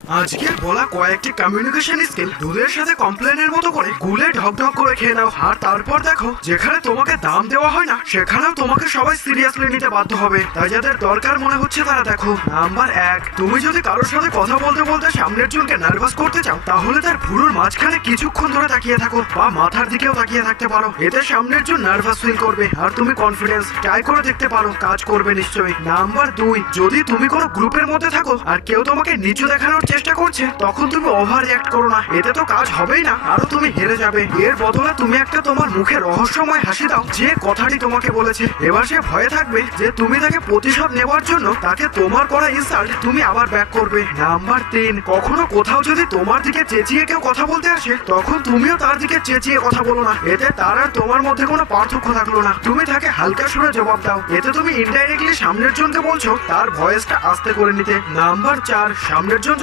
আজকের বলা কয়েকটি কমিউনিকেশন স্কিল দুধের সাথে কমপ্লেনের মতো করে গুলে ঢক ঢক করে খেয়ে নাও, আর তারপর দেখো যেখানে তোমাকে দাম দেওয়া হয় না সেখানেও তোমাকে সবাই সিরিয়াসলি নিতে বাধ্য হবে। তাই যাদের দরকার মনে হচ্ছে তারা দেখো। নাম্বার 1, তুমি যদি কারোর সাথে কথা বলতে বলতে সামনের জনকে নার্ভাস করতে চাও তাহলে তার ভুরুর মাঝখানে কিছুক্ষণ ধরে তাকিয়ে থাকো বা মাথার দিকেও তাকিয়ে থাকতে পারো। এতে সামনের জন নার্ভাস ফিল করবে আর তুমি কনফিডেন্স। ট্রাই করে দেখতে পারো, কাজ করবে নিশ্চয়ই। নাম্বার 2, যদি তুমি কোনো গ্রুপের মধ্যে থাকো আর কেউ তোমাকে নিচু দেখানোর চেষ্টা করছে তখন তুমি ওভার রিঅ্যাক্ট করো না, এতে তো কাজ হবেই না, আরো তুমি হেরে যাবে। এর বদলে তুমি একটা তোমার মুখে রহস্যময় হাসি দাও যে কথাটি তোমাকে বলেছে। এবার সে ভয়ে থাকবে যে তুমি তাকে প্রতিশোধ নেওয়ার জন্য তাকে তোমার করা ইনসাল্ট তুমি আবার ব্যাক করবে। নাম্বার 3, কখনো কোথাও যদি তোমার দিকে চেঁচিয়ে কেউ কথা বলতে আসে তখন তুমিও তার দিকে চেঁচিয়ে কথা বলো না, এতে তার আর তোমার মধ্যে কোনো পার্থক্য থাকলো না। তুমি তাকে হালকা সুরে জবাব দাও, এতে তুমি ইনডাইরেক্টলি সামনের জনকে বলছো তার ভয়েসটা আস্তে করে নিতে। নাম্বার 4, সামনের জন